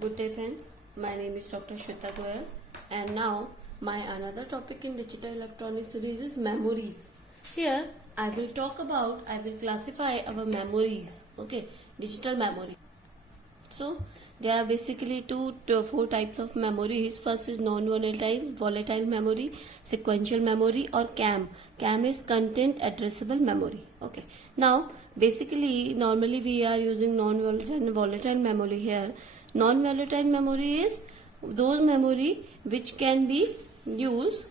Good day friends, my name is Dr. Shweta Goyal and now my another topic in digital electronics series is memories. Here I will classify our memories, okay, digital memory. So there are basically two to four types of memories. First is non-volatile, volatile memory, sequential memory or CAM. CAM is content addressable memory. Okay. Now basically normally we are using non-volatile and volatile memory here. Non-volatile memory is those memory which can be used.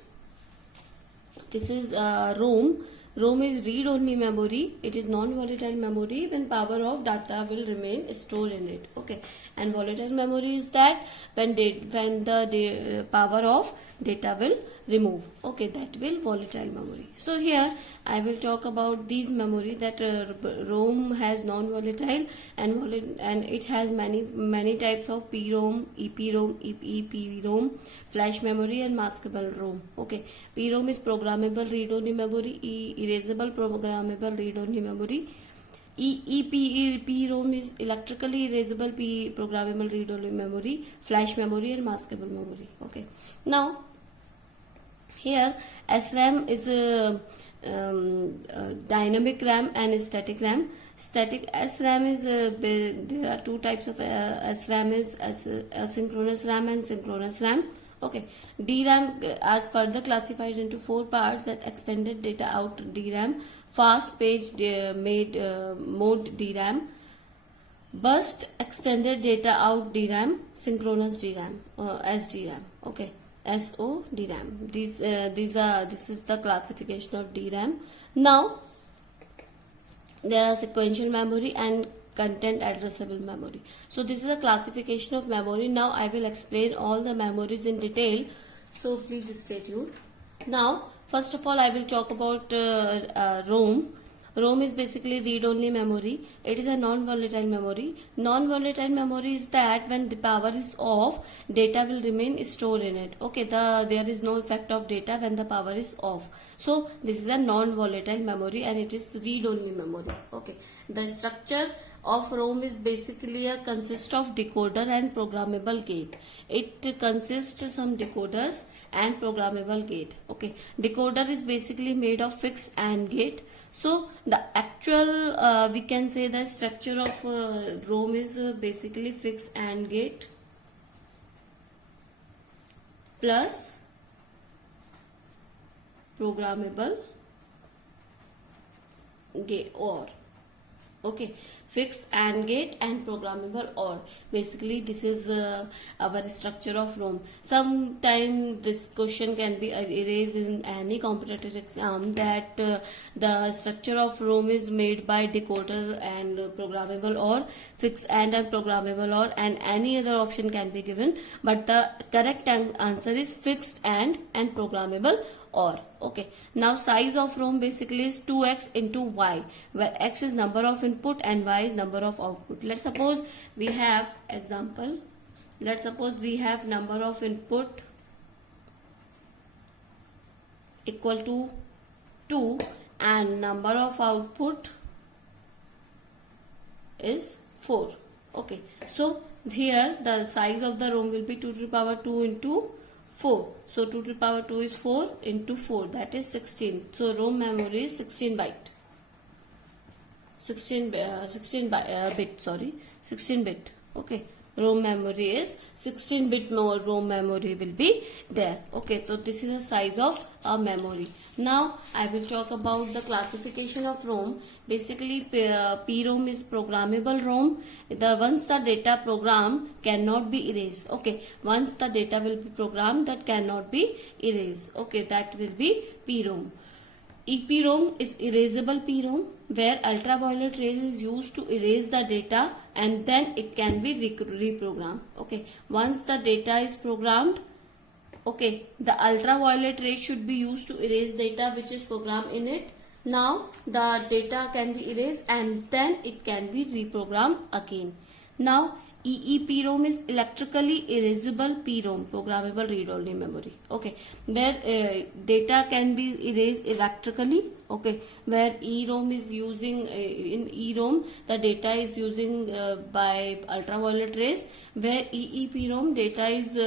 This is ROM. ROM is read-only memory. It is non-volatile memory when power of data will remain stored in it. Okay, and volatile memory is that when the power of data will remove. Okay, that will volatile memory. So here I will talk about these memory that ROM has non-volatile and it has many types of PROM, EPROM, EPROM, flash memory and maskable ROM. Okay, PROM is programmable read-only memory, erasable programmable read-only memory. EPROM is electrically erasable programmable read-only memory, flash memory and maskable memory. Okay, now here SRAM is dynamic RAM and static RAM. Static SRAM is there are two types of SRAM is asynchronous RAM and synchronous RAM. Okay, DRAM as further classified into four parts: that extended data out DRAM, fast page mode DRAM, burst extended data out DRAM, synchronous DRAM, SDRAM. Okay, SO DRAM. This is the classification of DRAM. Now there are sequential memory and content addressable memory. So this is a classification of memory. Now I will explain all the memories in detail, so please stay tuned. Now first of all I will talk about ROM. ROM is basically read-only memory. It is a non-volatile memory. Non-volatile memory is that when the power is off, data will remain stored in it. Okay, there is no effect of data when the power is off. So this is a non-volatile memory and it is read-only memory. Okay, the structure of ROM is basically consists of decoder and programmable gate. It consists of some decoders and programmable gate. Okay, decoder is basically made of fixed AND gate. So the actual we can say the structure of ROM is basically fixed AND gate plus programmable gate OR. Okay, fixed AND gate and programmable OR. Basically this is our structure of ROM. Sometime this question can be erased in any competitive exam, that the structure of ROM is made by decoder and programmable OR, fixed AND programmable OR, and any other option can be given, but the correct answer is fixed AND programmable OR. Okay, now size of ROM basically is 2x into y, where x is number of input and y is number of output. Let's suppose we have example. Let's suppose we have number of input equal to 2 and number of output is 4. Okay, so here the size of the ROM will be 2 to the power 2 into 4. So 2 to the power 2 is 4 into 4, that is 16. So ROM memory is 16 bit. 16 bit. Okay, ROM memory is 16 bit more. ROM memory will be there. Okay, so this is the size of a memory. Now I will talk about the classification of ROM. Basically PROM is programmable ROM. Once the data program cannot be erased. Okay, once the data will be programmed, that cannot be erased. Okay, that will be PROM. EPROM is erasable PROM, where ultraviolet rays is used to erase the data and then it can be reprogrammed. Okay, once the data is programmed, okay, the ultraviolet ray should be used to erase data which is programmed in it. Now the data can be erased and then it can be reprogrammed again. Now EEPROM is electrically erasable PROM, programmable read-only memory. Okay, where data can be erased electrically. Okay, where EROM is using in EROM the data is using by ultraviolet rays, where EEPROM data is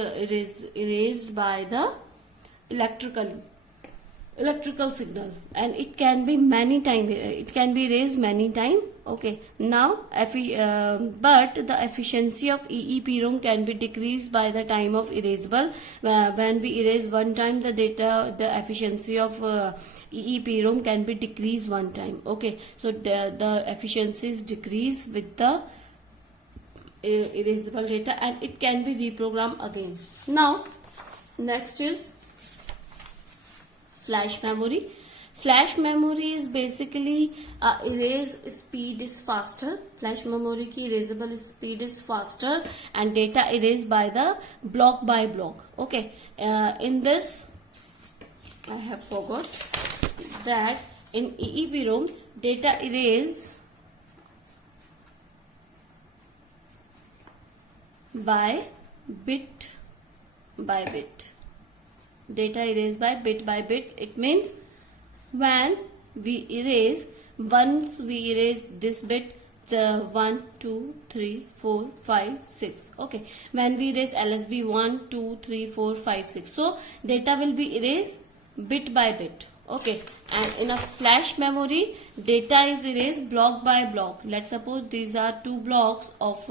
erased by the electrical signal, and it can be many time, it can be erased many time. Okay, now but the efficiency of EEPROM can be decreased by the time of erasable. When we erase one time the data, the efficiency of EEPROM can be decreased one time. Okay, so the efficiency is decreased with the erasable data, and it can be reprogrammed again. Now next is flash memory. Flash memory is basically erase speed is faster. Flash memory की erasable speed is faster and data erased by the block by block. Okay, in this I have forgot that in EEPROM data erase by bit by bit. Data erased by bit. It means when we erase, once we erase this bit, the 1 2 3 4 5 6. Okay, when we erase LSB 1 2 3 4 5 6, so data will be erased bit by bit. Okay, and in a flash memory data is erased block by block. Let's suppose these are two blocks of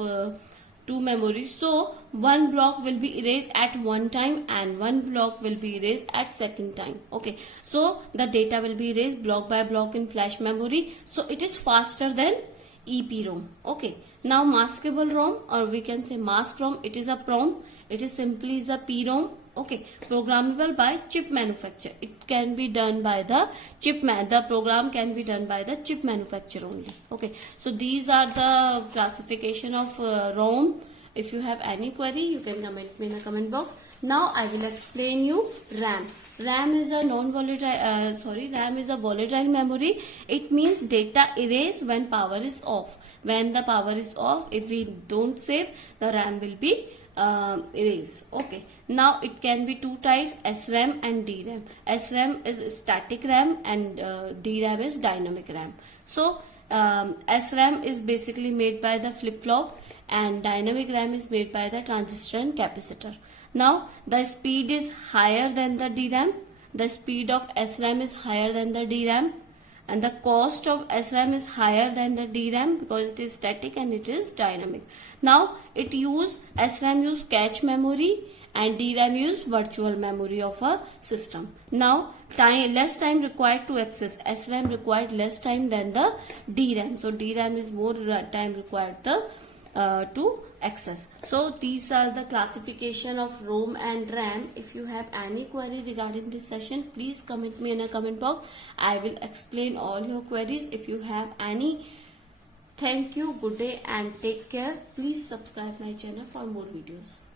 two memories, so one block will be erased at one time and one block will be erased at second time. Okay, so the data will be erased block by block in flash memory, so it is faster than EEPROM. Okay, now maskable ROM, or we can say mask ROM, it is a PROM. It is simply is a PROM. Okay, programmable by chip manufacturer. It can be done by the the program can be done by the chip manufacturer only. Okay, so these are the classification of ROM. If you have any query, you can comment me in a comment box. Now I will explain you RAM. RAM is a non-volatile, RAM is a volatile memory. It means data erase when power is off. When the power is off, if we don't save, the RAM will be erase. Okay, now it can be two types, SRAM and DRAM. SRAM is static RAM and DRAM is dynamic RAM. So SRAM is basically made by the flip-flop and dynamic RAM is made by the transistor and capacitor. Now the speed is higher than the DRAM. The speed of SRAM is higher than the DRAM, and the cost of SRAM is higher than the DRAM because it is static and it is dynamic. Now SRAM use cache memory and DRAM use virtual memory of a system. Now less time required to access. SRAM required less time than the DRAM, so DRAM is more time required to access. So these are the classification of ROM and RAM. If you have any query regarding this session, please comment me in a comment box. I will explain all your queries if you have any. Thank you, good day and take care. Please subscribe my channel for more videos.